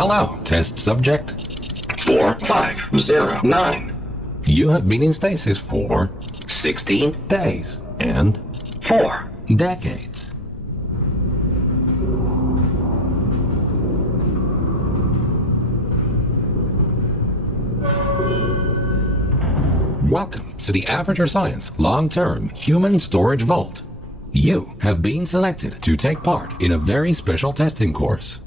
Hello, test subject. 4509. You have been in stasis for 16 days and 4. decades. Welcome to the Aperture Science Long-Term Human Storage Vault. You have been selected to take part in a very special testing course.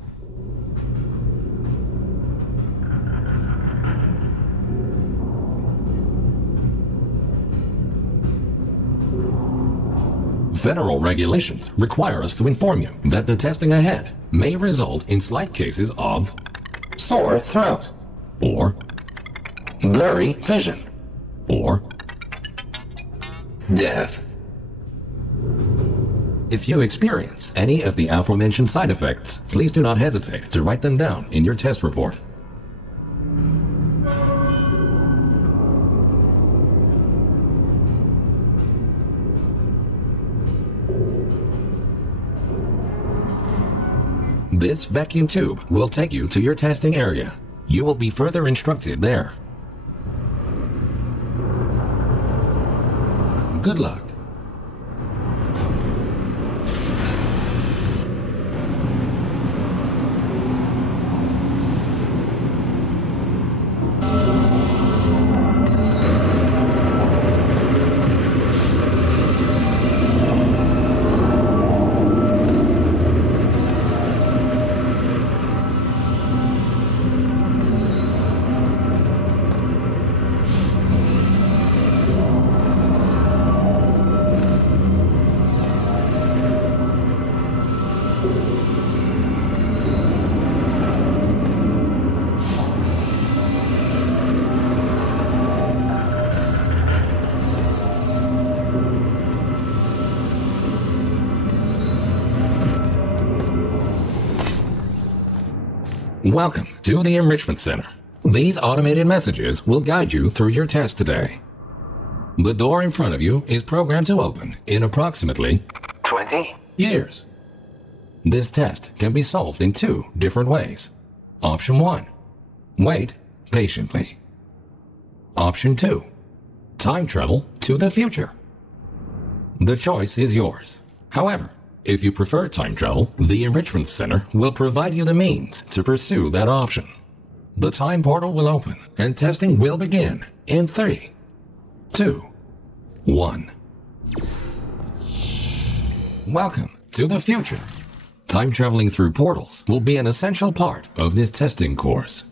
Federal regulations require us to inform you that the testing ahead may result in slight cases of sore throat, or blurry vision, or Death. if you experience any of the aforementioned side effects, please do not hesitate to write them down in your test report. This vacuum tube will take you to your testing area. You will be further instructed there. Good luck. Welcome to the Enrichment Center. These automated messages will guide you through your test today. The door in front of you is programmed to open in approximately 20 years. This test can be solved in two different ways. Option 1. Wait patiently. Option 2. Time travel to the future. The choice is yours. However, if you prefer time travel, the Enrichment Center will provide you the means to pursue that option. The time portal will open and testing will begin in 3, 2, 1. Welcome to the future. Time traveling through portals will be an essential part of this testing course.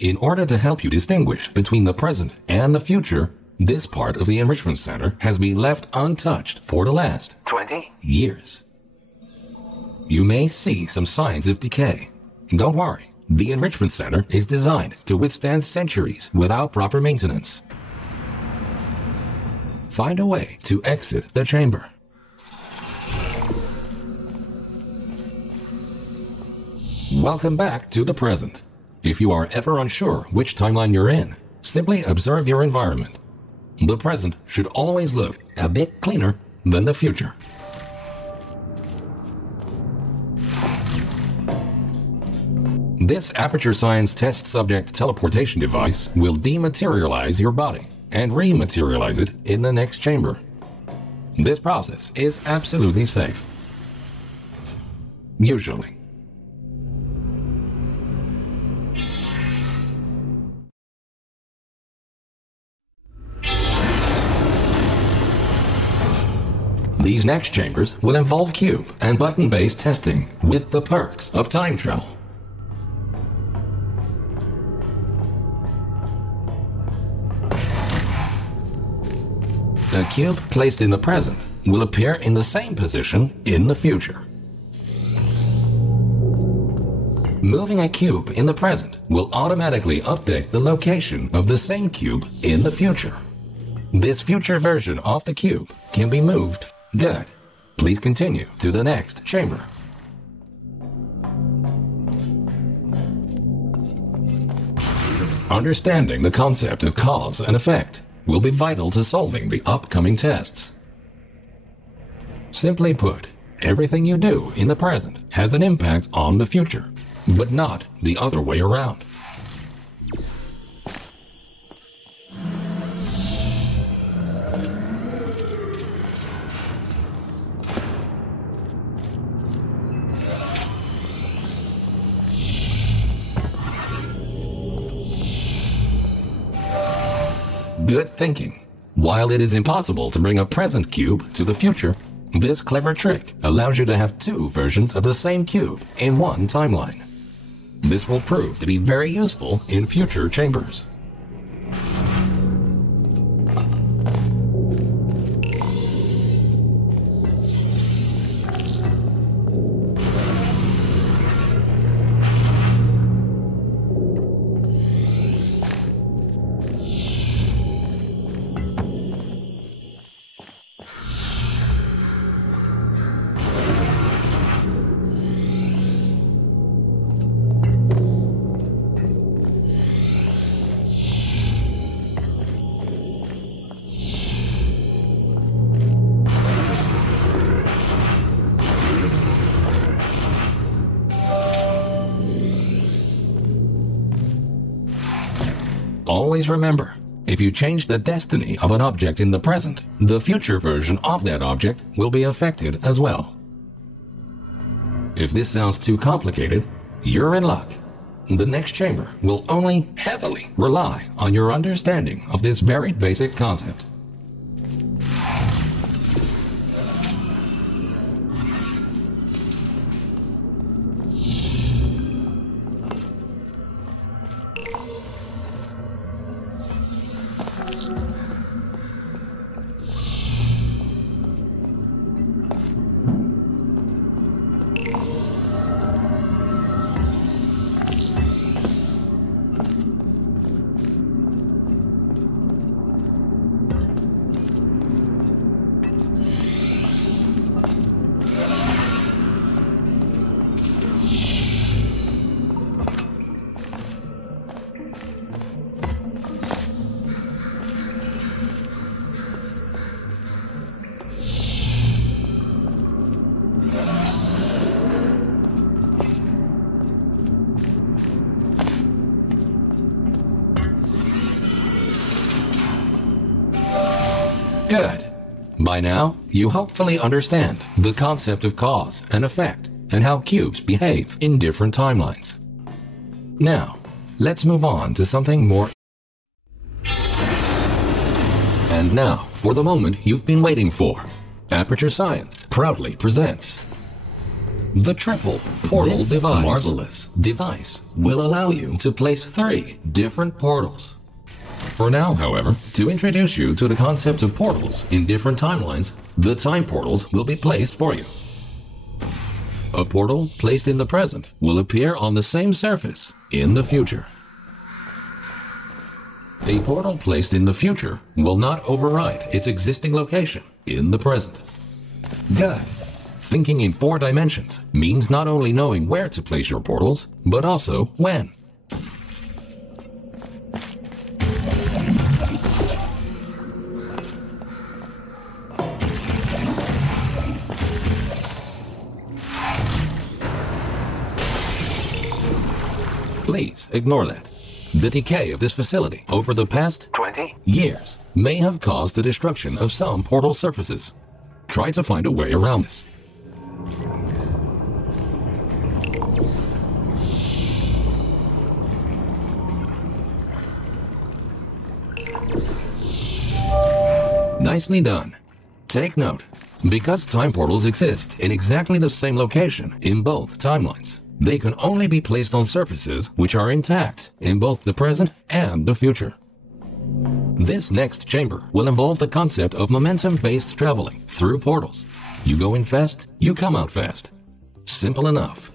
In order to help you distinguish between the present and the future, this part of the Enrichment Center has been left untouched for the last 20 years. You may see some signs of decay. Don't worry, the Enrichment Center is designed to withstand centuries without proper maintenance. Find a way to exit the chamber. Welcome back to the present. If you are ever unsure which timeline you're in, simply observe your environment. The present should always look a bit cleaner than the future. This Aperture Science test subject teleportation device will dematerialize your body and rematerialize it in the next chamber. This process is absolutely safe. Usually. These next chambers will involve cube and button-based testing with the perks of time travel. A cube placed in the present will appear in the same position in the future. Moving a cube in the present will automatically update the location of the same cube in the future. This future version of the cube can be moved. Good. Please continue to the next chamber. Understanding the concept of cause and effect will be vital to solving the upcoming tests. Simply put, everything you do in the present has an impact on the future. but not the other way around. Good thinking. While it is impossible to bring a present cube to the future, this clever trick allows you to have two versions of the same cube in one timeline. This will prove to be very useful in future chambers. Always remember, if you change the destiny of an object in the present, the future version of that object will be affected as well. If this sounds too complicated, you're in luck. The next chamber will only heavily rely on your understanding of this very basic concept. Good. By now, you hopefully understand the concept of cause and effect and how cubes behave in different timelines. Now, let's move on to something more. And now, for the moment you've been waiting for, Aperture Science proudly presents the Triple Portal Device. Marvelous device will allow you to place 3 different portals. For now, however, to introduce you to the concept of portals in different timelines, the time portals will be placed for you. A portal placed in the present will appear on the same surface in the future. A portal placed in the future will not override its existing location in the present. Good. Thinking in 4 dimensions means not only knowing where to place your portals, but also when. Please ignore that. The decay of this facility over the past 20 years may have caused the destruction of some portal surfaces. Try to find a way around this. Nicely done. Take note, because time portals exist in exactly the same location in both timelines, they can only be placed on surfaces which are intact in both the present and the future. This next chamber will involve the concept of momentum-based traveling through portals. You go in fast, you come out fast. Simple enough.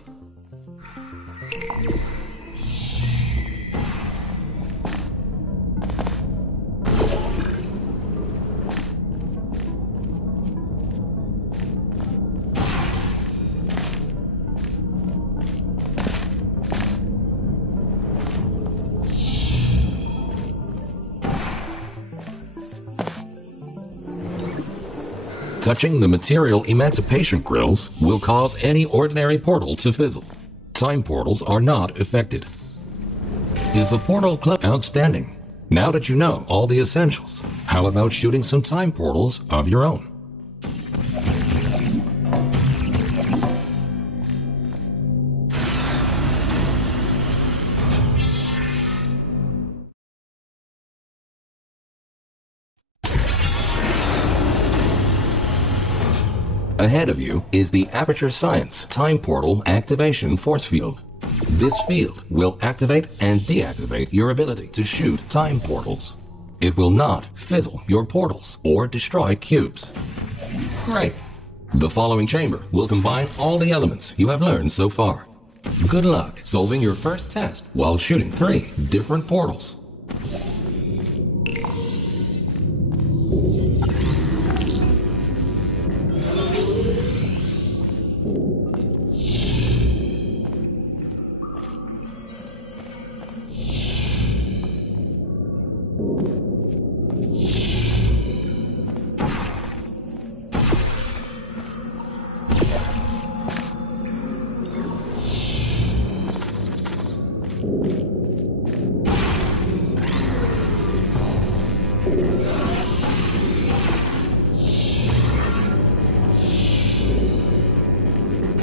Touching the material emancipation grills will cause any ordinary portal to fizzle. Time portals are not affected. If a portal outstanding. Now that you know all the essentials, how about shooting some time portals of your own? Ahead of you is the Aperture Science Time Portal Activation Force Field. This field will activate and deactivate your ability to shoot time portals. It will not fizzle your portals or destroy cubes. Great! The following chamber will combine all the elements you have learned so far. Good luck solving your first test while shooting 3 different portals.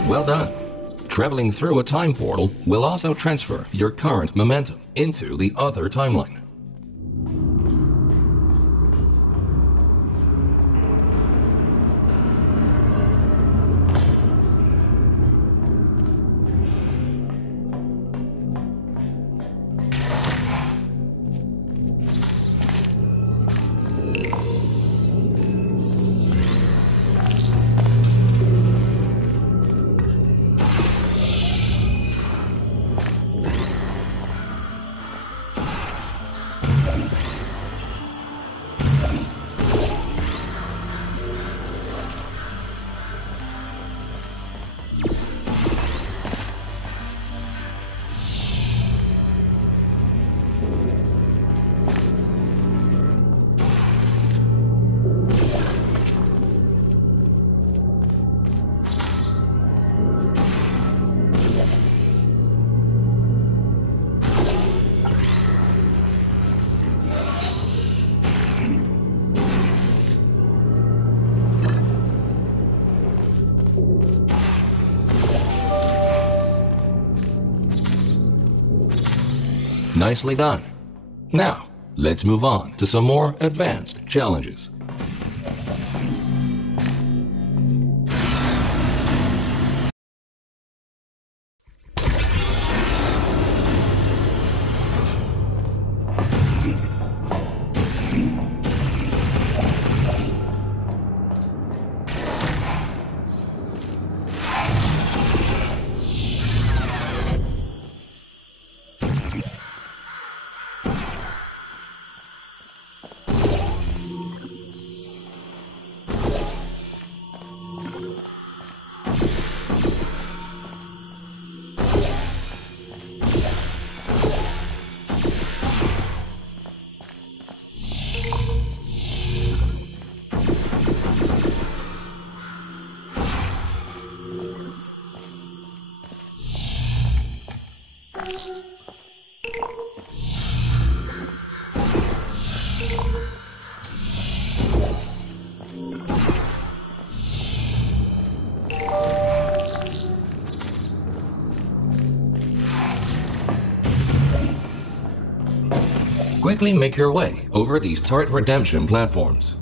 Well done. Traveling through a time portal will also transfer your current momentum into the other timeline. Nicely done. Now, let's move on to some more advanced challenges. Quickly make your way over these turret redemption platforms.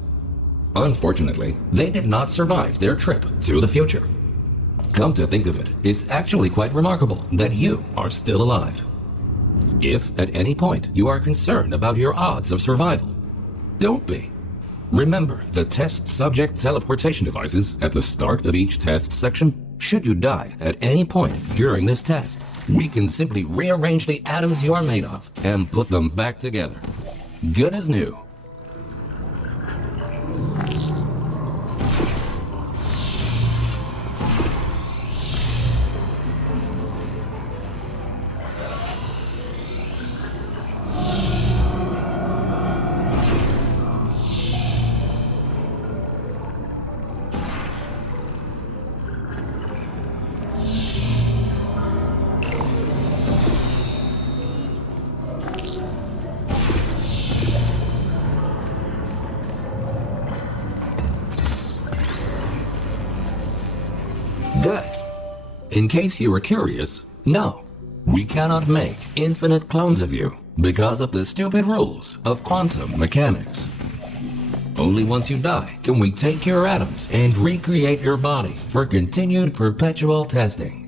Unfortunately, they did not survive their trip to the future. Come to think of it, it's actually quite remarkable that you are still alive. If at any point you are concerned about your odds of survival, don't be. Remember the test subject teleportation devices at the start of each test section? Should you die at any point during this test, we can simply rearrange the atoms you are made of and put them back together. Good as new. In case you were curious, no, we cannot make infinite clones of you because of the stupid rules of quantum mechanics. Only once you die can we take your atoms and recreate your body for continued perpetual testing.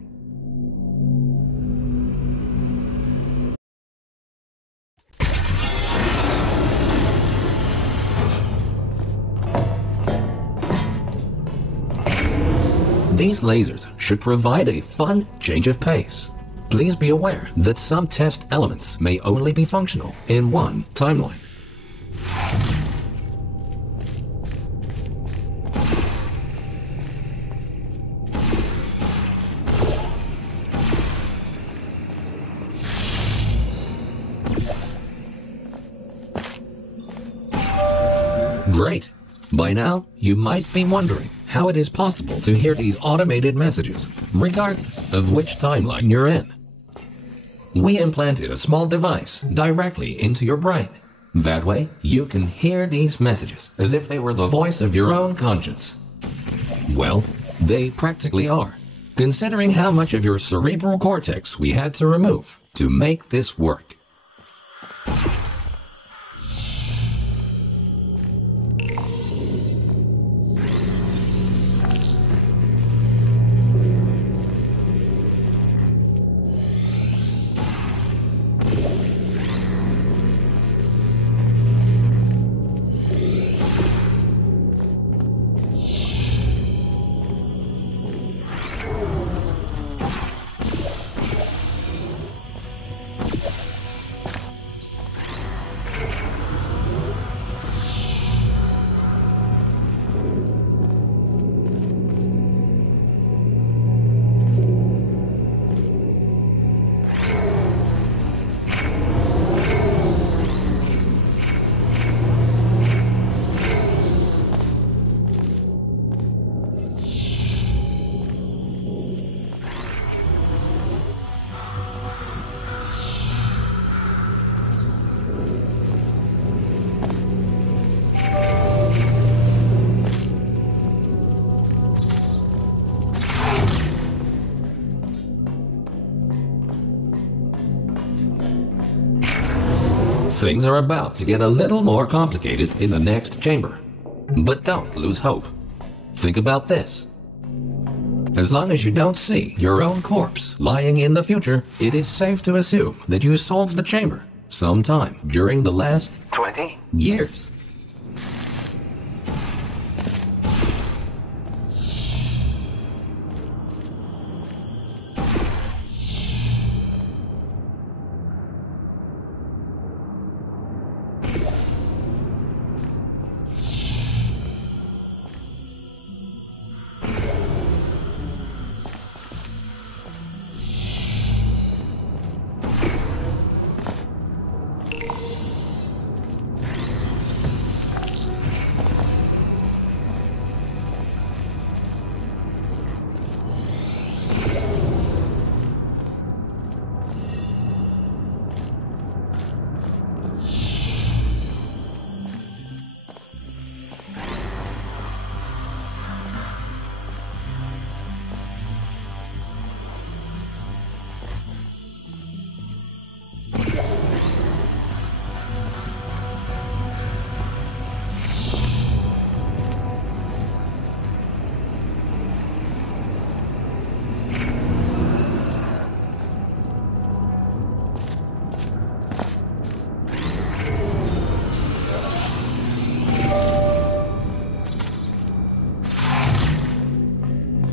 These lasers should provide a fun change of pace. Please be aware that some test elements may only be functional in one timeline. Great! By now, you might be wondering how it is possible to hear these automated messages, regardless of which timeline you're in. We implanted a small device directly into your brain. That way, you can hear these messages as if they were the voice of your own conscience. Well, they practically are, considering how much of your cerebral cortex we had to remove to make this work. Things are about to get a little more complicated in the next chamber. But don't lose hope. Think about this. As long as you don't see your own corpse lying in the future, it is safe to assume that you solved the chamber sometime during the last 20 years.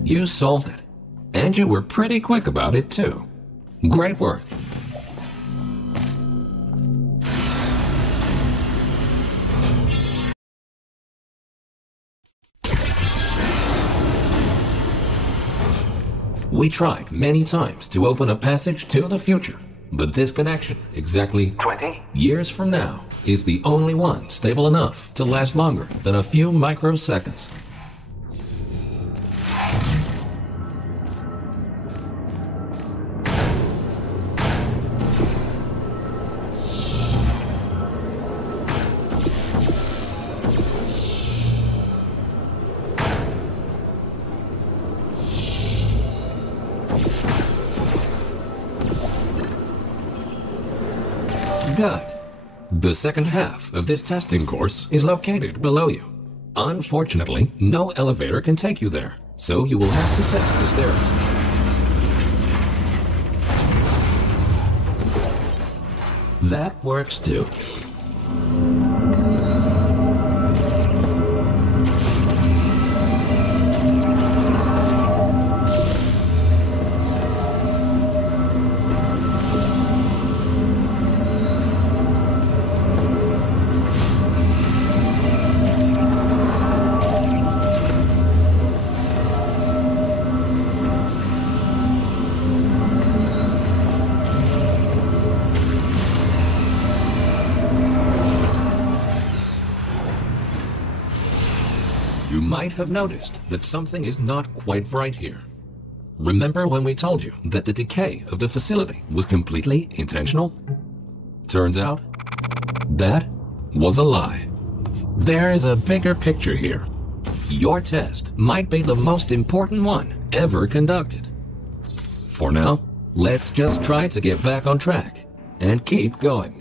You solved it. And you were pretty quick about it, too. Great work. We tried many times to open a passage to the future, but this connection, exactly 20 years from now, is the only one stable enough to last longer than a few microseconds. Good. The second half of this testing course is located below you. Unfortunately, no elevator can take you there, so you will have to take the stairs. That works too. You might have noticed that something is not quite right here. Remember when we told you that the decay of the facility was completely intentional? Turns out, that was a lie. There is a bigger picture here. Your test might be the most important one ever conducted. For now, let's just try to get back on track and keep going.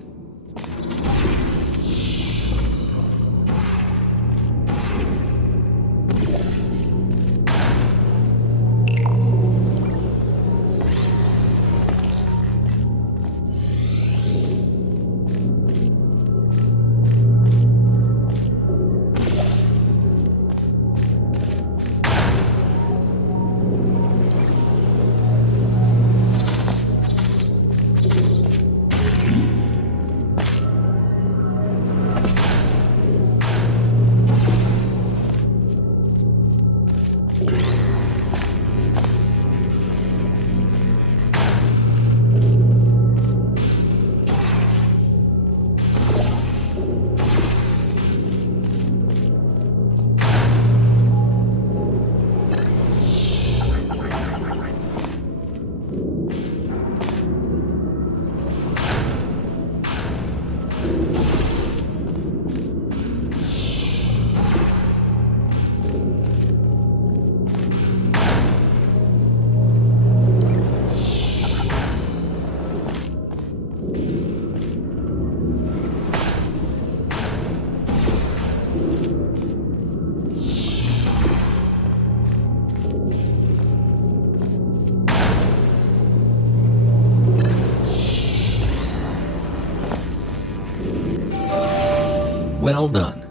Well done.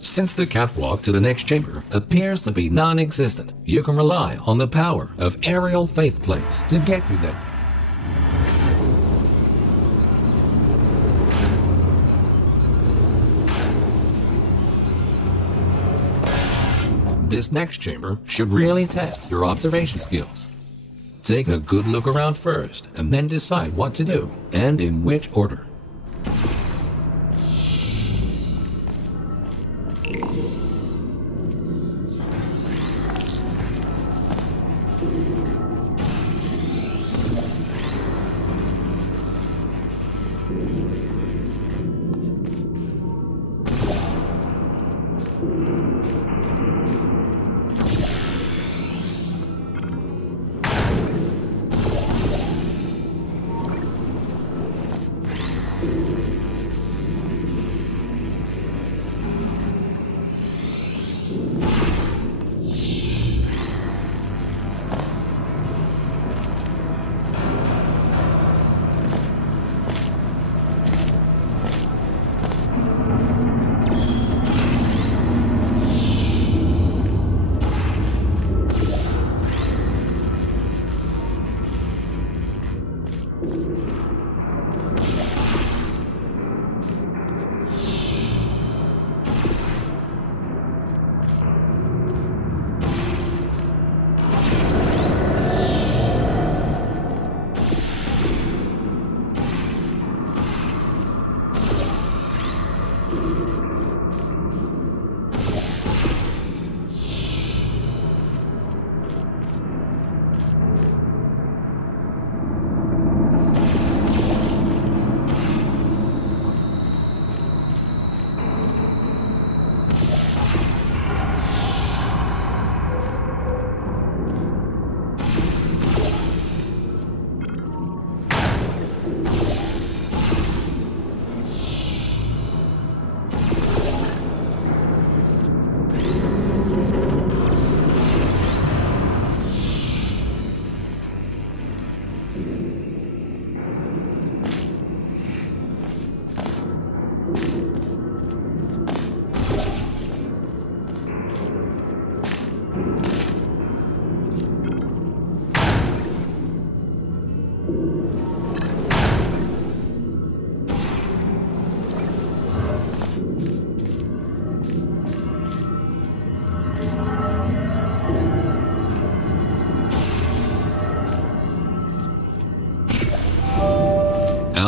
Since the catwalk to the next chamber appears to be non-existent, you can rely on the power of aerial faith plates to get you there. This next chamber should really test your observation skills. Take a good look around first, and then decide what to do, and in which order.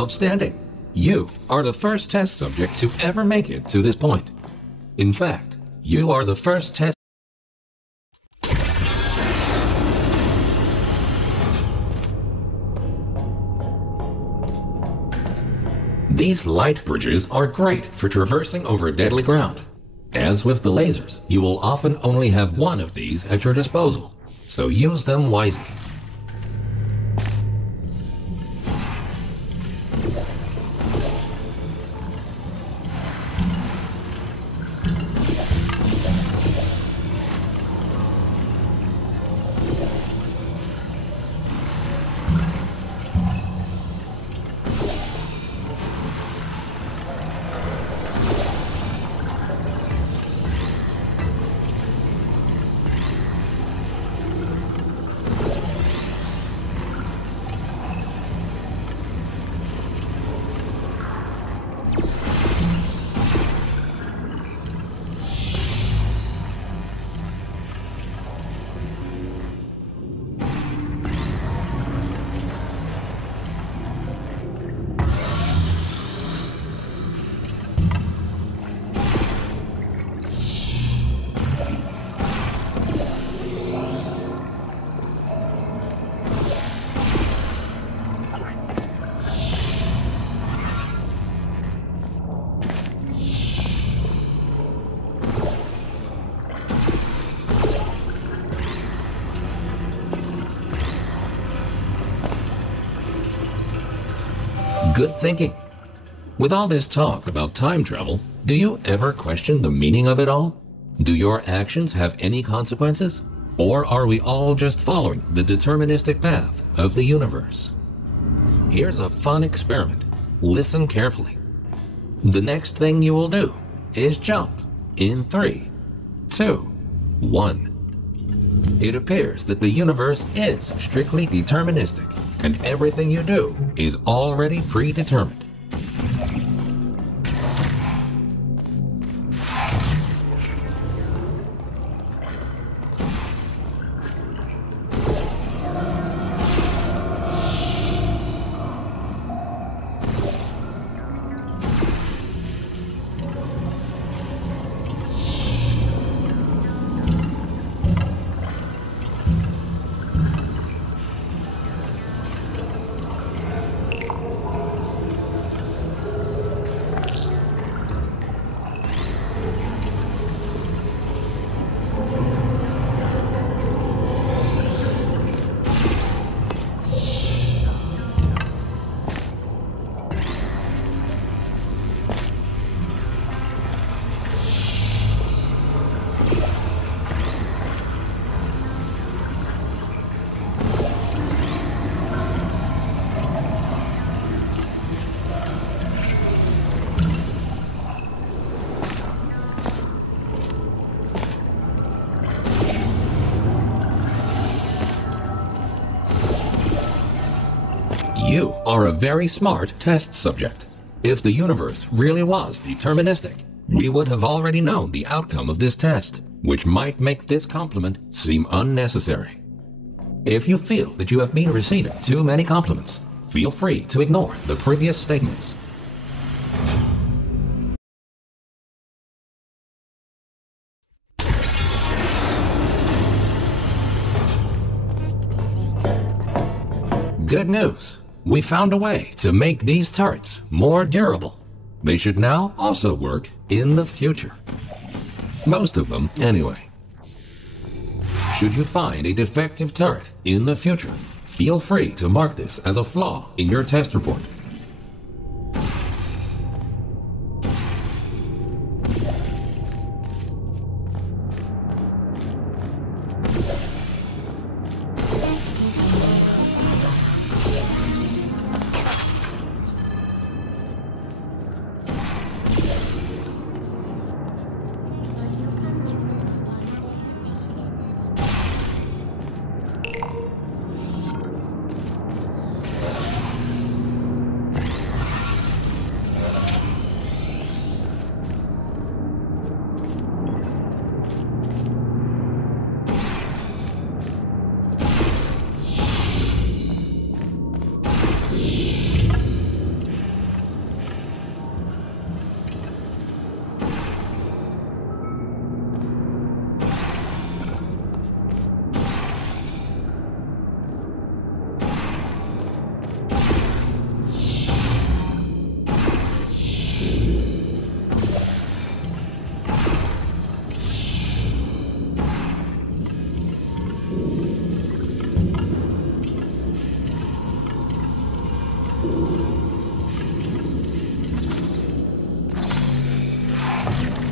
Outstanding! You are the first test subject to ever make it to this point. In fact, you are the first test. These light bridges are great for traversing over deadly ground. As with the lasers, you will often only have one of these at your disposal, so use them wisely. Good thinking. With all this talk about time travel, do you ever question the meaning of it all? Do your actions have any consequences? Or are we all just following the deterministic path of the universe? Here's a fun experiment. Listen carefully. The next thing you will do is jump in 3, 2, 1. It appears that the universe is strictly deterministic, and everything you do is already predetermined. You are a very smart test subject. If the universe really was deterministic, we would have already known the outcome of this test, which might make this compliment seem unnecessary. If you feel that you have been receiving too many compliments, feel free to ignore the previous statements. Good news! We found a way to make these turrets more durable. They should now also work in the future. Most of them, anyway. Should you find a defective turret in the future, feel free to mark this as a flaw in your test report.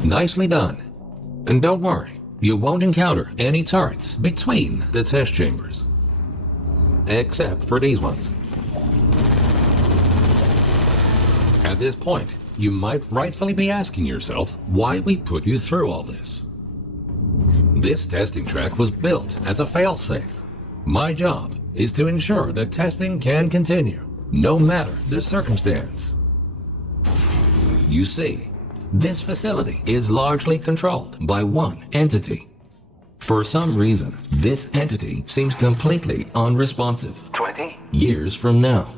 Nicely done. And don't worry, you won't encounter any turrets between the test chambers. Except for these ones. At this point, you might rightfully be asking yourself why we put you through all this. This testing track was built as a failsafe. My job is to ensure that testing can continue, no matter the circumstance. You see, this facility is largely controlled by one entity. For some reason, this entity seems completely unresponsive. 20. Years from now.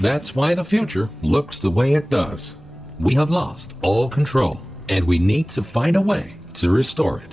That's why the future looks the way it does. We have lost all control, and we need to find a way to restore it.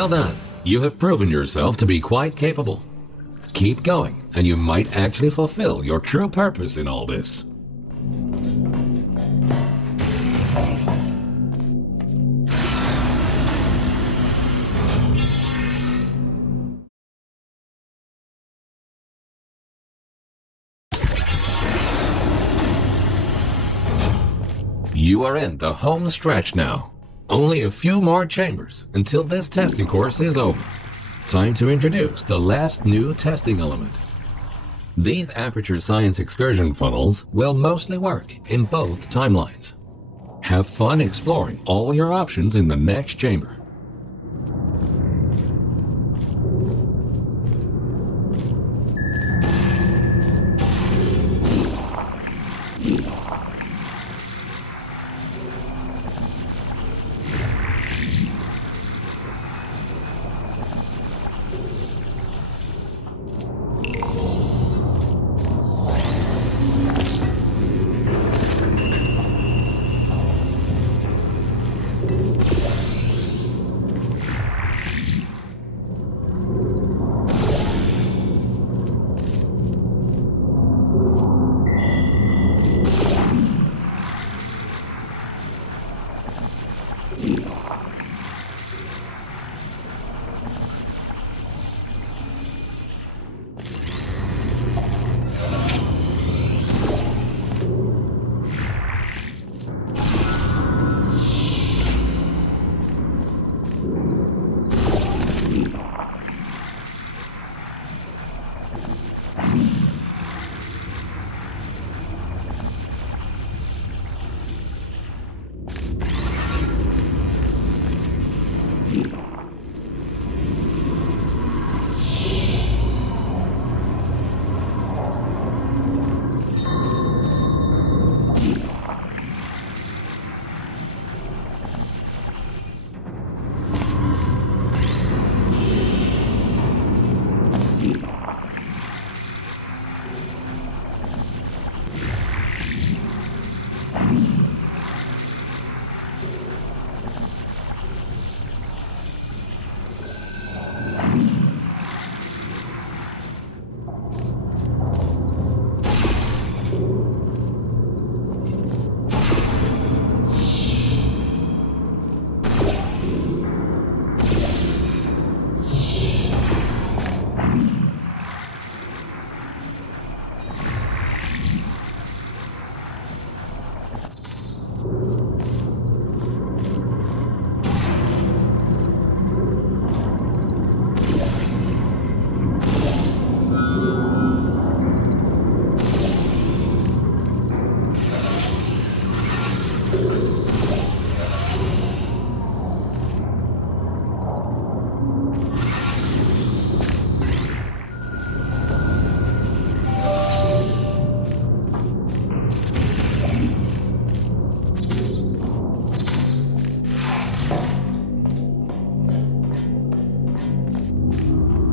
Well done. You have proven yourself to be quite capable. Keep going, and you might actually fulfill your true purpose in all this. You are in the home stretch now. Only a few more chambers until this testing course is over. Time to introduce the last new testing element. These Aperture Science excursion funnels will mostly work in both timelines. Have fun exploring all your options in the next chamber.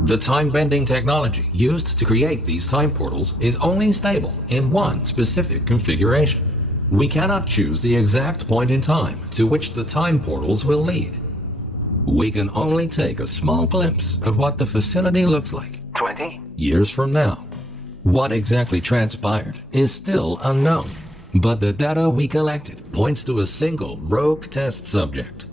The time-bending technology used to create these time portals is only stable in one specific configuration. We cannot choose the exact point in time to which the time portals will lead. We can only take a small glimpse of what the facility looks like 20. years from now. What exactly transpired is still unknown, but the data we collected points to a single rogue test subject.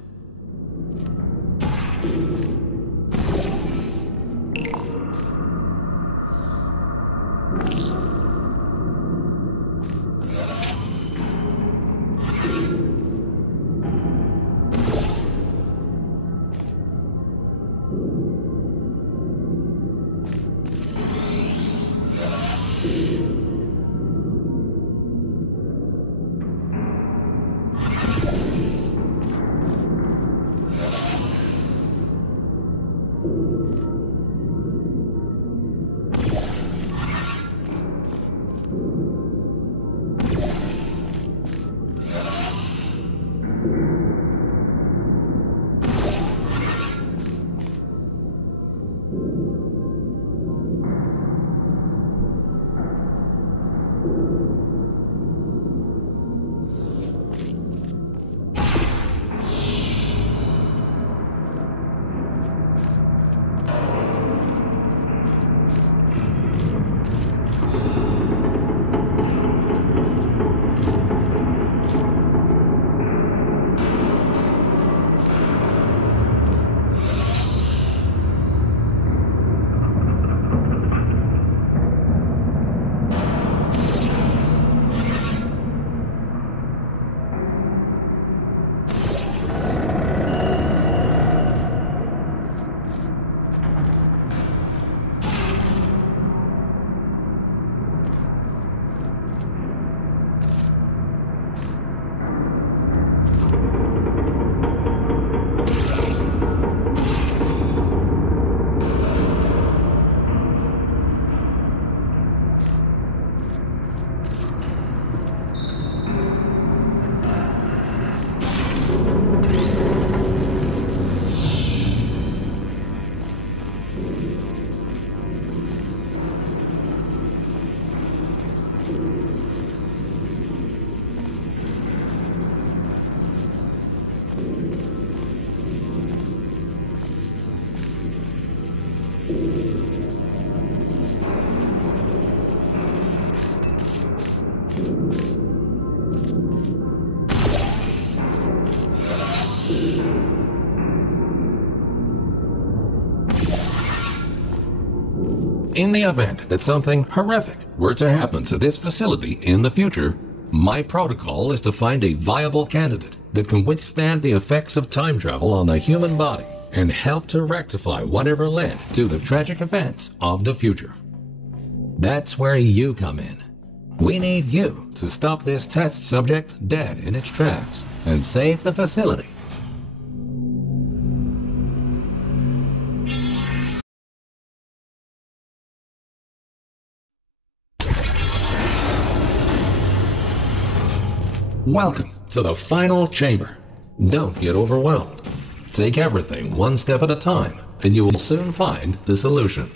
In the event that something horrific were to happen to this facility in the future, my protocol is to find a viable candidate that can withstand the effects of time travel on the human body and help to rectify whatever led to the tragic events of the future. That's where you come in. We need you to stop this test subject dead in its tracks and save the facility. Welcome to the final chamber. Don't get overwhelmed. Take everything one step at a time, and you will soon find the solution.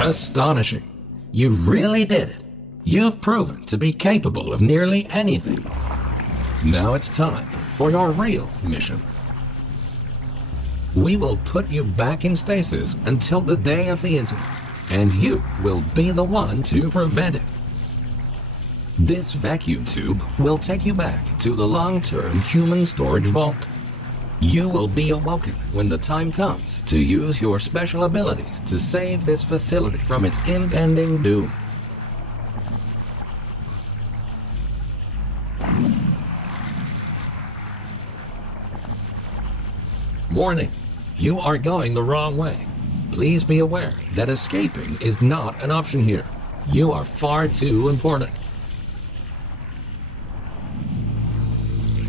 Astonishing. You really did it. You've proven to be capable of nearly anything. Now it's time for your real mission. We will put you back in stasis until the day of the incident, and you will be the one to prevent it. This vacuum tube will take you back to the long-term human storage vault. You will be awoken when the time comes to use your special abilities to save this facility from its impending doom. Warning, you are going the wrong way. Please be aware that escaping is not an option here. You are far too important.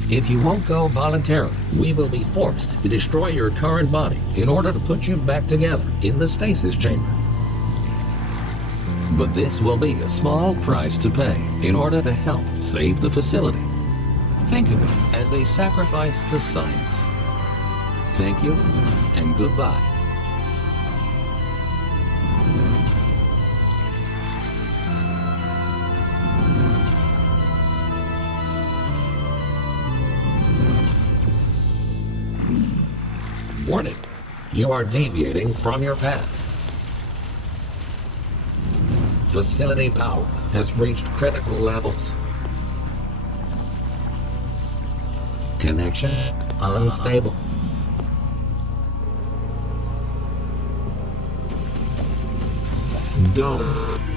If you won't go voluntarily, we will be forced to destroy your current body in order to put you back together in the stasis chamber. But this will be a small price to pay in order to help save the facility. Think of it as a sacrifice to science. Thank you and goodbye. Warning, you are deviating from your path. Facility power has reached critical levels. Connection unstable. Dome